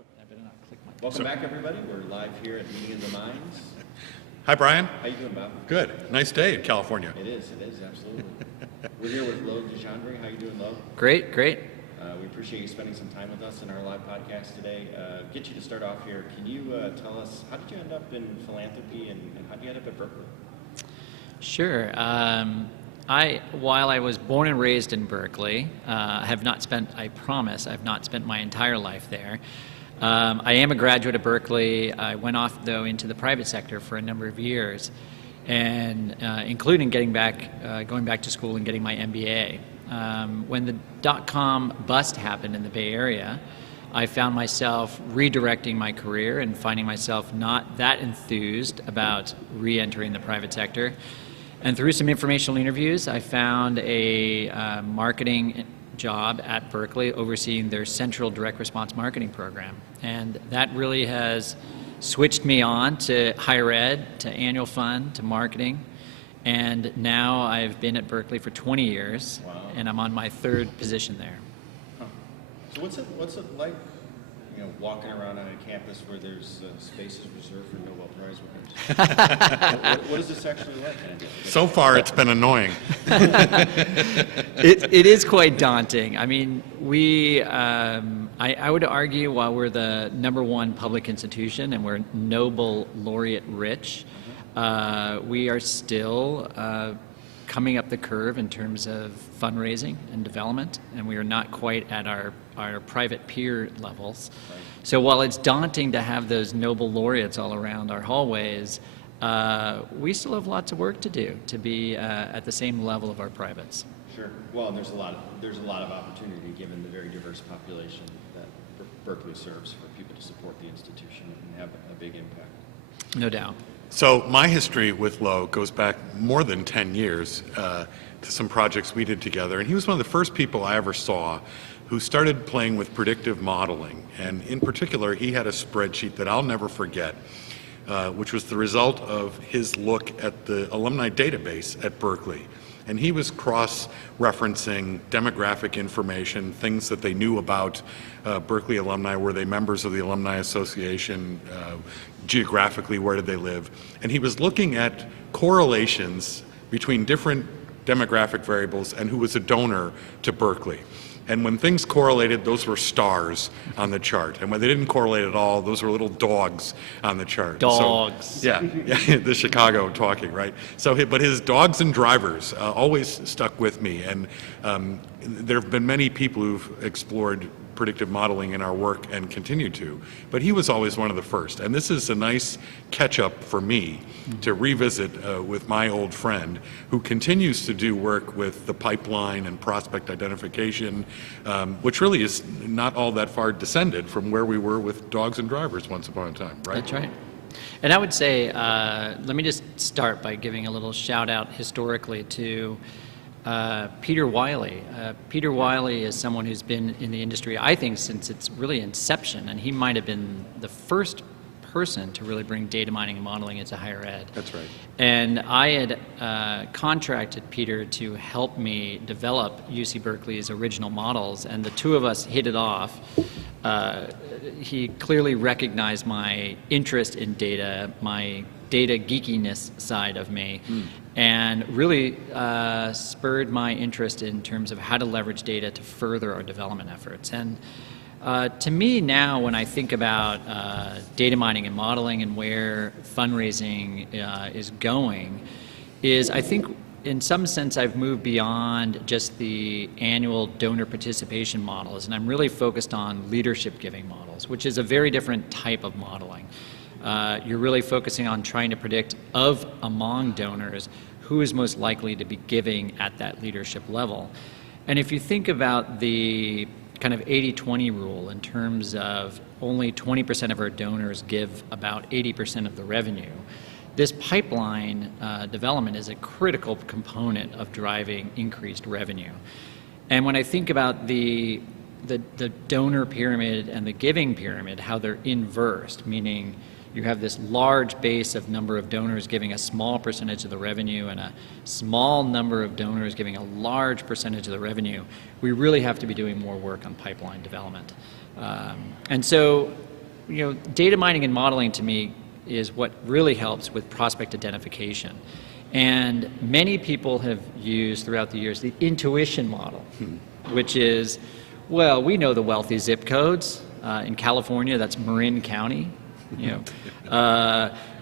I better not click my... Welcome back, everybody. We're live here at Meeting of the Minds. Hi, Brian. How you doing, Bob? Good. Nice day in California. It is, absolutely. We're here with Laurent DeJanvry. How you doing, Lo? Great. We appreciate you spending some time with us in our live podcast today. Get you to start off here. Can you tell us, how did you end up in philanthropy and how did you end up at Berkeley? Sure. While I was born and raised in Berkeley, I've not spent my entire life there. I am a graduate of Berkeley. I went off, though, into the private sector for a number of years, and including going back to school and getting my MBA. When the dot-com bust happened in the Bay Area, I found myself redirecting my career and finding myself not that enthused about re-entering the private sector. And through some informational interviews, I found a marketing job at Berkeley overseeing their central direct response marketing program. And that really has switched me on to higher ed, to annual fund, to marketing. And now I've been at Berkeley for 20 years, Wow. And I'm on my third position there. Huh. So what's it like, walking around on a campus where there's spaces reserved for Nobel Prize winners? What is this actually like? So far, it's been annoying. It is quite daunting. I mean, I would argue while we're the #1 public institution and we're Nobel laureate rich, we are still coming up the curve in terms of fundraising and development, and we are not quite at our private peer levels. Right. So while it's daunting to have those Nobel laureates all around our hallways, we still have lots of work to do to be at the same level of our privates. Sure. Well, and there's a lot of opportunity given the very diverse population that Berkeley serves for people to support the institution and have a big impact. No doubt. So my history with Lo goes back more than 10 years to some projects we did together. And he was one of the first people I ever saw who started playing with predictive modeling. And in particular, he had a spreadsheet that I'll never forget, which was the result of his look at the alumni database at Berkeley. And he was cross-referencing demographic information, things that they knew about Berkeley alumni. Were they members of the Alumni Association? Geographically, where did they live? And he was looking at correlations between different demographic variables and who was a donor to Berkeley. And when things correlated, those were stars on the chart. And when they didn't correlate at all, those were little dogs on the chart. Dogs. So, yeah, the Chicago talking, right? So, but his dogs and drivers always stuck with me. And there have been many people who've explored predictive modeling in our work and continue to, but he was always one of the first. And this is a nice catch-up for me to revisit with my old friend who continues to do work with the pipeline and prospect identification, which really is not all that far descended from where we were with dogs and drivers once upon a time, right? That's right. And I would say, let me just start by giving a little shout out historically to Peter Wiley. Peter Wiley is someone who's been in the industry, I think, since its really inception, and he might have been the first person to really bring data mining and modeling into higher ed. That's right. And I had contracted Peter to help me develop UC Berkeley's original models, and the two of us hit it off. He clearly recognized my interest in data, my data geekiness side of me, and really spurred my interest in terms of how to leverage data to further our development efforts. And to me now, when I think about data mining and modeling and where fundraising is going, is I think in some sense I've moved beyond just the annual donor participation models, and I'm really focused on leadership giving models, which is a very different type of modeling. You're really focusing on trying to predict among donors who is most likely to be giving at that leadership level. And if you think about the kind of 80-20 rule in terms of only 20% of our donors give about 80% of the revenue, this pipeline development is a critical component of driving increased revenue. And when I think about the donor pyramid and the giving pyramid, how they're inversed, meaning you have this large base of number of donors giving a small percentage of the revenue and a small number of donors giving a large percentage of the revenue, we really have to be doing more work on pipeline development. And so data mining and modeling to me is what really helps with prospect identification. And many people have used throughout the years the intuition model, which is, well, we know the wealthy zip codes. In California, that's Marin County.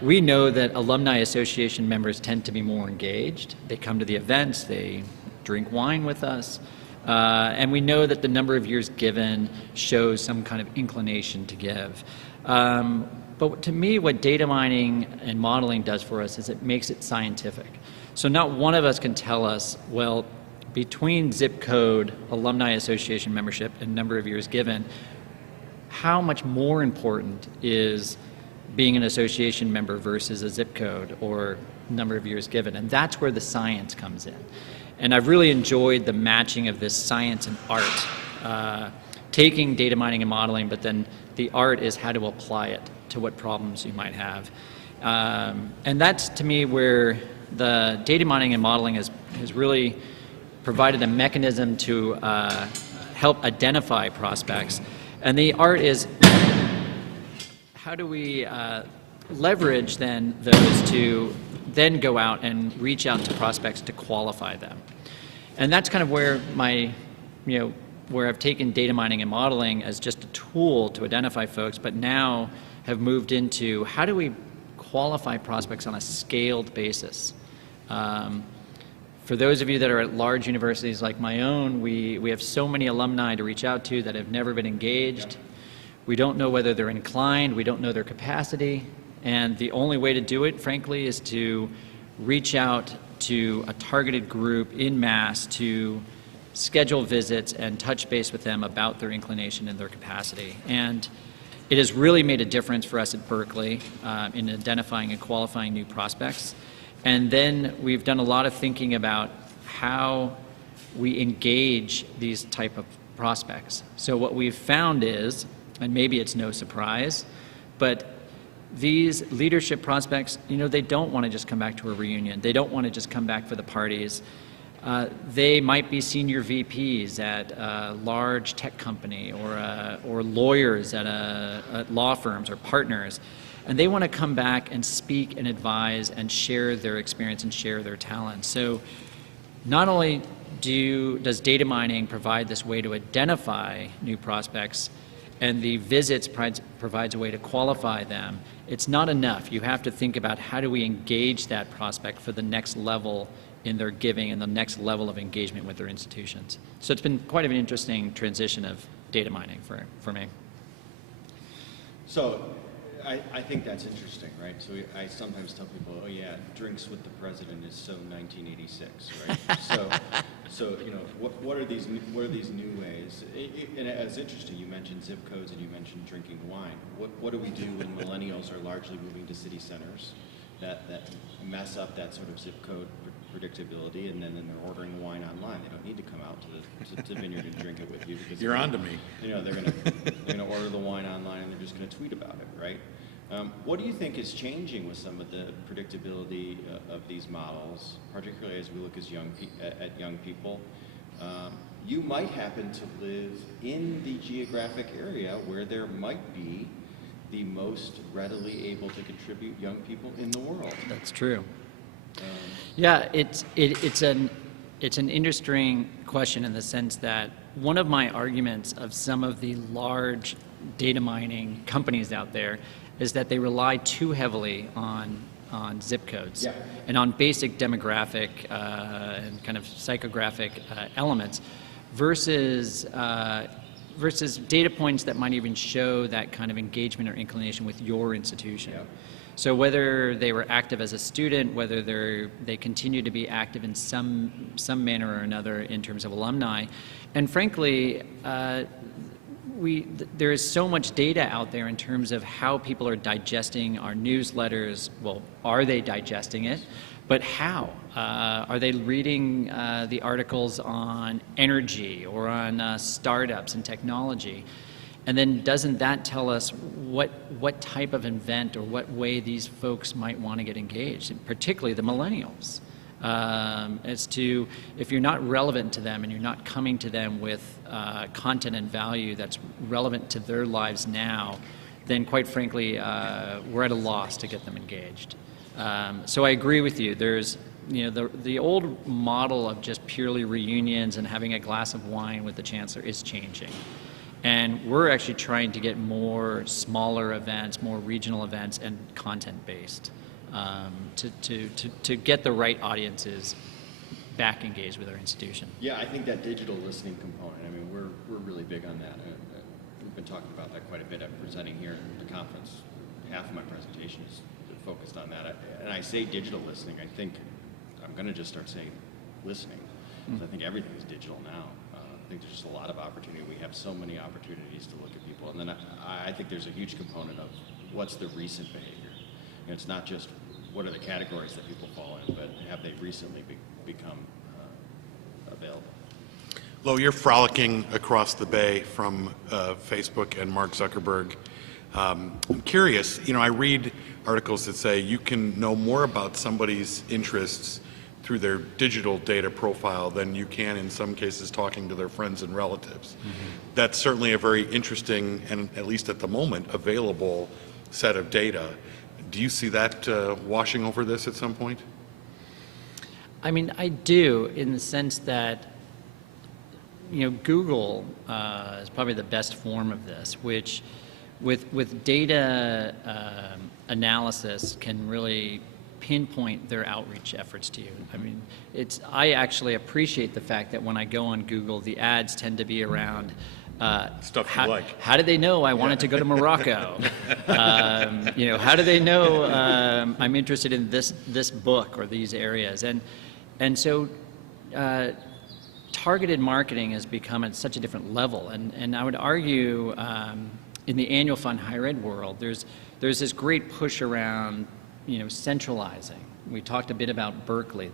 We know that alumni association members tend to be more engaged. They come to the events, they drink wine with us, and we know that the number of years given shows some kind of inclination to give. But to me, what data mining and modeling does for us is it makes it scientific. So not one of us can tell us, well, between zip code, alumni association membership, and number of years given, how much more important is being an association member versus a zip code or number of years given? And that's where the science comes in. And I've really enjoyed the matching of this science and art, taking data mining and modeling, but then the art is how to apply it to what problems you might have. And that's, to me, where the data mining and modeling has really provided a mechanism to help identify prospects. And the art is, how do we leverage then those to then go out and reach out to prospects to qualify them? And that's kind of where where I've taken data mining and modeling as just a tool to identify folks, but now have moved into how do we qualify prospects on a scaled basis? For those of you that are at large universities like my own, we have so many alumni to reach out to that have never been engaged. We don't know whether they're inclined, we don't know their capacity, and the only way to do it, frankly, is to reach out to a targeted group in mass to schedule visits and touch base with them about their inclination and their capacity. And it has really made a difference for us at Berkeley in identifying and qualifying new prospects. And then we've done a lot of thinking about how we engage these type of prospects. So what we've found is, and maybe it's no surprise, but these leadership prospects, they don't want to just come back to a reunion. They don't want to just come back for the parties. They might be senior VPs at a large tech company or lawyers at law firms or partners. And they want to come back and speak and advise and share their experience and share their talent. So not only does data mining provide this way to identify new prospects, and the visits provides a way to qualify them, it's not enough. You have to think about how do we engage that prospect for the next level in their giving and the next level of engagement with their institutions. So it's been quite an interesting transition of data mining for me. So I think that's interesting, right? So I sometimes tell people, oh yeah, drinks with the president is so 1986, right? so what are these new ways? And it's interesting. You mentioned zip codes and you mentioned drinking wine. What do we do when millennials are largely moving to city centers that mess up that sort of zip code predictability, and then they're ordering wine online? They don't need to come out to the vineyard and drink it with you because You're on to me. they're gonna order the wine online and they're just gonna tweet about it, right? What do you think is changing with some of the predictability of these models, particularly as we look at young people? You might happen to live in the geographic area where there might be the most readily able to contribute young people in the world. That's true. Yeah, it's an interesting question in the sense that one of my arguments of some of the large data mining companies out there is that they rely too heavily on zip codes and on basic demographic and kind of psychographic elements versus data points that might even show that kind of engagement or inclination with your institution. Yeah. So whether they were active as a student, whether they continue to be active in some manner or another in terms of alumni, and frankly, there is so much data out there in terms of how people are digesting our newsletters. Well, are they digesting it? But how? Are they reading the articles on energy or on startups and technology? And then doesn't that tell us what type of event or what way these folks might want to get engaged, and particularly the millennials? As to, if you're not relevant to them and you're not coming to them with content and value that's relevant to their lives now, then quite frankly, we're at a loss to get them engaged. So I agree with you. There's, the old model of just purely reunions and having a glass of wine with the chancellor is changing. And we're actually trying to get more smaller events, more regional events, and content-based to get the right audiences back engaged with our institution. Yeah, I think that digital listening component, I mean, we're really big on that. We've been talking about that quite a bit. I'm presenting here at the conference. Half of my presentation is focused on that. And I say digital listening, I think I'm going to just start saying listening, because I think everything is digital now. I think there's just a lot of opportunity. We have so many opportunities to look at people. And then I think there's a huge component of what's the recent behavior. And it's not just what are the categories that people fall in, but have they recently become available. Lo, you're frolicking across the bay from Facebook and Mark Zuckerberg. I'm curious, I read articles that say you can know more about somebody's interests through their digital data profile than you can in some cases talking to their friends and relatives. That's certainly a very interesting and, at least at the moment, available set of data. Do you see that washing over this at some point? I mean, I do, in the sense that, Google is probably the best form of this, which with data analysis can really pinpoint their outreach efforts to you. I mean, I actually appreciate the fact that when I go on Google, the ads tend to be around stuff you like. How did they know I wanted to go to Morocco? How do they know I'm interested in this book or these areas? And so targeted marketing has become at such a different level. And I would argue in the annual fund higher ed world, there's this great push around centralizing. We talked a bit about Berkeley.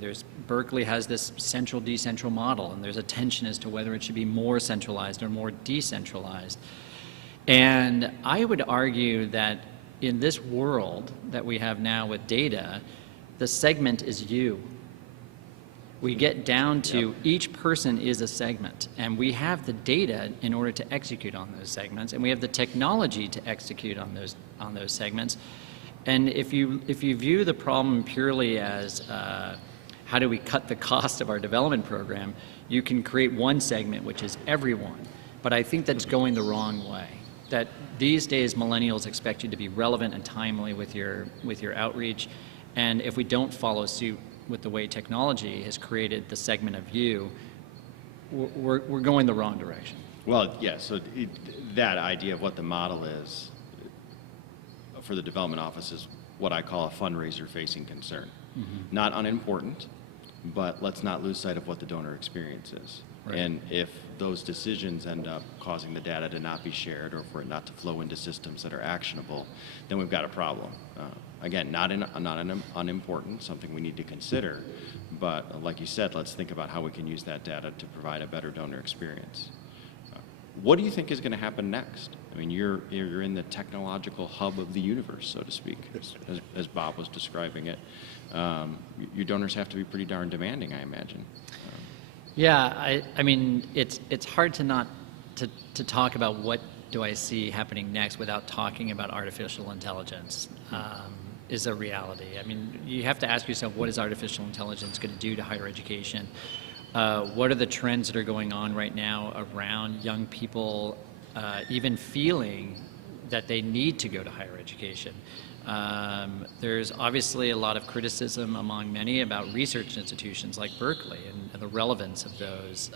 Berkeley has this central decentral model, and there's a tension as to whether it should be more centralized or more decentralized. And I would argue that in this world that we have now with data, the segment is you. We get down to each person is a segment, and we have the data in order to execute on those segments, and we have the technology to execute on those segments. And if you view the problem purely as how do we cut the cost of our development program, you can create one segment, which is everyone. But I think that's going the wrong way. That these days millennials expect you to be relevant and timely with your outreach, and if we don't follow suit with the way technology has created the segment of you, we're going the wrong direction. Well, yeah. So that idea of what the model is for the development office is what I call a fundraiser-facing concern. Not unimportant, but let's not lose sight of what the donor experience is. Right. And if those decisions end up causing the data to not be shared or for it not to flow into systems that are actionable, then we've got a problem. Again, not unimportant, something we need to consider, but like you said, let's think about how we can use that data to provide a better donor experience. What do you think is going to happen next? I mean, you're in the technological hub of the universe, so to speak, as Bob was describing it. Your donors have to be pretty darn demanding, I imagine. Yeah, I mean, it's hard to not to talk about what do I see happening next without talking about artificial intelligence. Is a reality. I mean, you have to ask yourself, what is artificial intelligence going to do to higher education? What are the trends that are going on right now around young people even feeling that they need to go to higher education? There's obviously a lot of criticism among many about research institutions like Berkeley and the relevance of those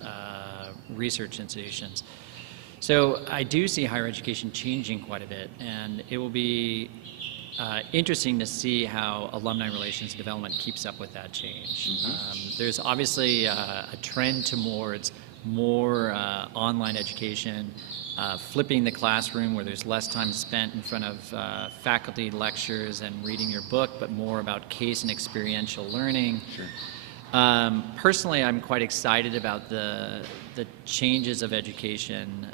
research institutions. So I do see higher education changing quite a bit, and it will be interesting to see how alumni relations development keeps up with that change. There's obviously a trend towards more online education, flipping the classroom where there's less time spent in front of faculty lectures and reading your book, but more about case and experiential learning. Sure. Personally, I'm quite excited about the changes of education.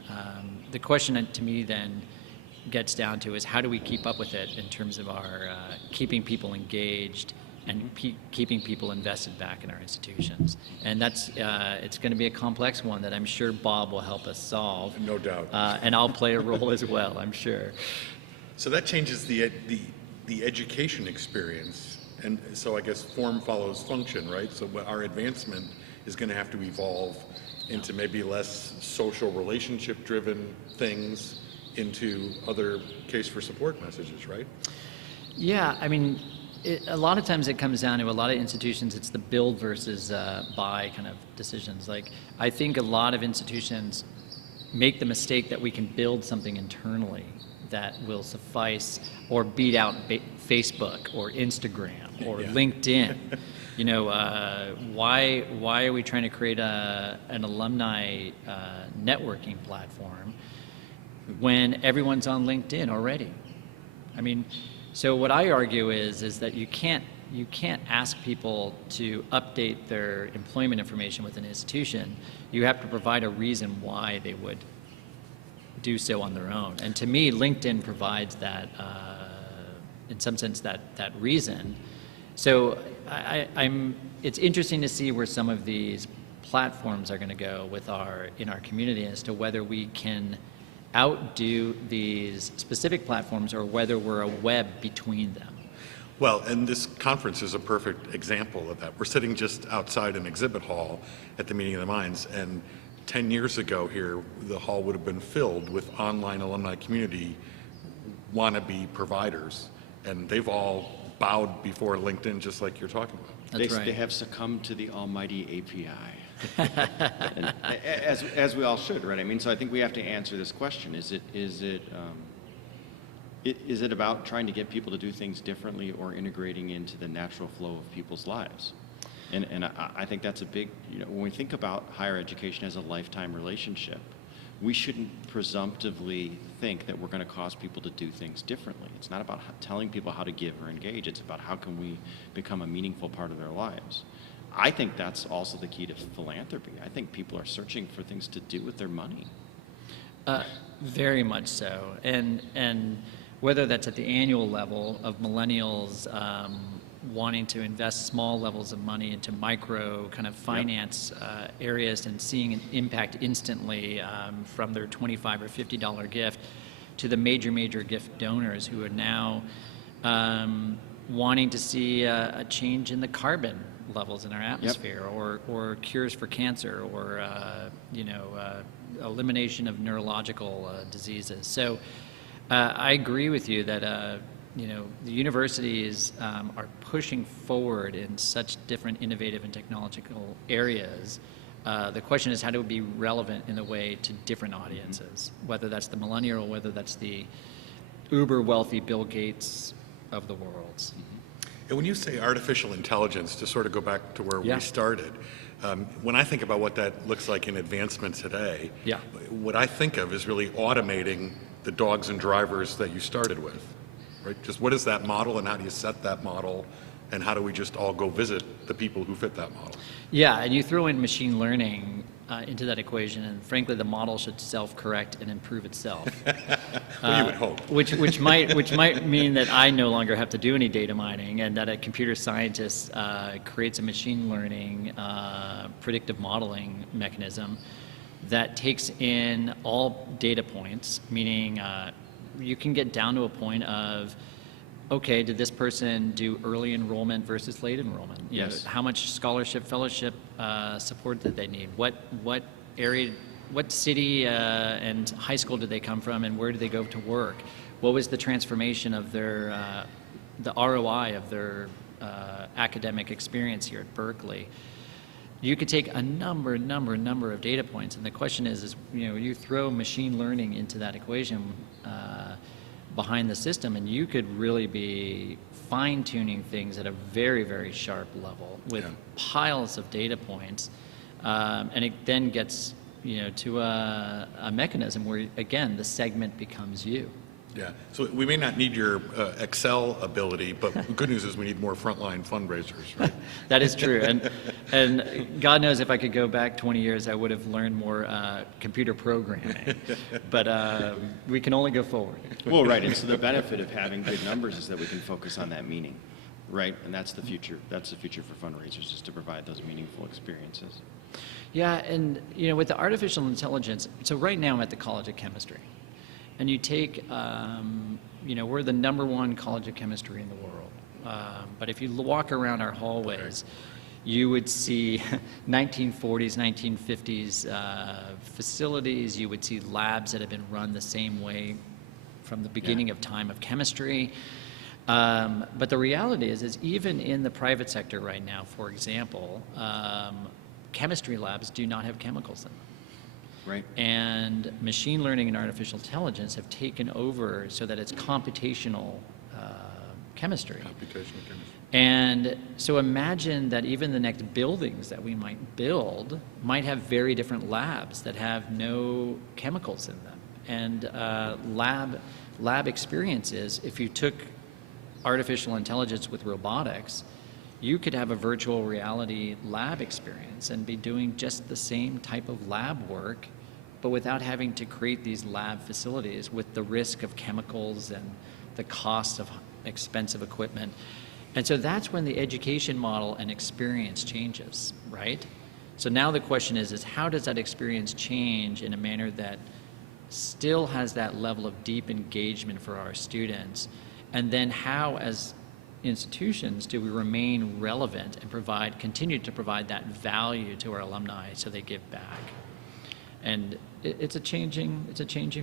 The question to me then gets down to is how do we keep up with it in terms of our keeping people engaged and keeping people invested back in our institutions. And that's it's going to be a complex one that I'm sure Bob will help us solve. No doubt. And I'll play a role as well, I'm sure. So that changes the education experience, and so I guess form follows function, right? So our advancement is going to have to evolve into maybe less social relationship-driven things, into other case for support messages, right? Yeah, I mean, a lot of times it comes down to a lot of institutions, it's the build versus buy kind of decisions. Like, I think a lot of institutions make the mistake that we can build something internally that will suffice or beat out Facebook or Instagram or LinkedIn. You know, why are we trying to create an alumni networking platform when everyone's on LinkedIn already? I mean, so what I argue is that you can't ask people to update their employment information with an institution. You have to provide a reason why they would do so on their own. And to me, LinkedIn provides that, in some sense, that reason. So it's interesting to see where some of these platforms are going to go in our community as to whether we can outdo these specific platforms or whether we're a web between them. Well, and this conference is a perfect example of that. We're sitting just outside an exhibit hall at the Meeting of the Minds, and 10 years ago here, the hall would have been filled with online alumni community wannabe providers, and they've all bowed before LinkedIn just like you're talking about. That's right. They have succumbed to the almighty API. And as we all should, right? I mean, so I think we have to answer this question: is it about trying to get people to do things differently, or integrating into the natural flow of people's lives? And I think that's a big, when we think about higher education as a lifetime relationship, we shouldn't presumptively think that we're going to cause people to do things differently. It's not about telling people how to give or engage. It's about how can we become a meaningful part of their lives. I think that's also the key to philanthropy. I think people are searching for things to do with their money. Very much so. And whether that's at the annual level of millennials wanting to invest small levels of money into micro kind of finance areas and seeing an impact instantly from their $25 or $50 gift, to the major gift donors who are now wanting to see a change in the carbon levels in our atmosphere, or cures for cancer, or elimination of neurological diseases. So I agree with you that the universities are pushing forward in such different innovative and technological areas. The question is, how do we be relevant in a way to different audiences, whether that's the millennial or whether that's the uber wealthy Bill Gates of the world. And when you say artificial intelligence, to sort of go back to where we started, when I think about what that looks like in advancement today, what I think of is really automating the dogs and drivers that you started with, right? Just what is that model, and how do you set that model, and how do we just all go visit the people who fit that model? Yeah, and you throw in machine learning into that equation, and frankly, the model should self-correct and improve itself. Well, you would hope. Which might mean that I no longer have to do any data mining, and that a computer scientist creates a machine learning predictive modeling mechanism that takes in all data points, meaning you can get down to a point of, okay, did this person do early enrollment versus late enrollment? You know, how much scholarship, fellowship support did they need? What area, what city and high school did they come from, and where did they go to work? What was the transformation of their, the ROI of their academic experience here at Berkeley? You could take a number of data points, and the question is you throw machine learning into that equation behind the system, and you could really be fine-tuning things at a very sharp level with piles of data points, and it then gets to a mechanism where, again, the segment becomes you. Yeah, so we may not need your Excel ability, but the good news is we need more frontline fundraisers, right? That is true, and God knows if I could go back 20 years, I would have learned more computer programming, but we can only go forward. Well, right, and so the benefit of having good numbers is that we can focus on that meaning, right? And that's the future. That's the future for fundraisers, is to provide those meaningful experiences. Yeah, and with the artificial intelligence, so right now I'm at the College of Chemistry. And you take we're the #1 college of chemistry in the world. But if you walk around our hallways, you would see 1940s, 1950s facilities. You would see labs that have been run the same way from the beginning of time of chemistry. But the reality is even in the private sector right now, for example, chemistry labs do not have chemicals in them. Right. And machine learning and artificial intelligence have taken over so that it's computational chemistry. Computational chemistry. And so imagine that even the next buildings that we might build might have very different labs that have no chemicals in them. And lab experiences, if you took artificial intelligence with robotics, you could have a virtual reality lab experience and be doing just the same type of lab work, but without having to create these lab facilities with the risk of chemicals and the cost of expensive equipment. And so that's when the education model and experience changes, right? So now the question is how does that experience change in a manner that still has that level of deep engagement for our students? And then how, as institutions, do we remain relevant and continue to provide that value to our alumni so they give back? And it's a changing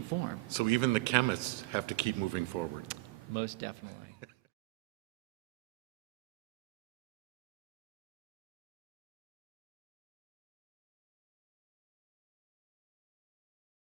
form. So even the chemists have to keep moving forward. Most definitely.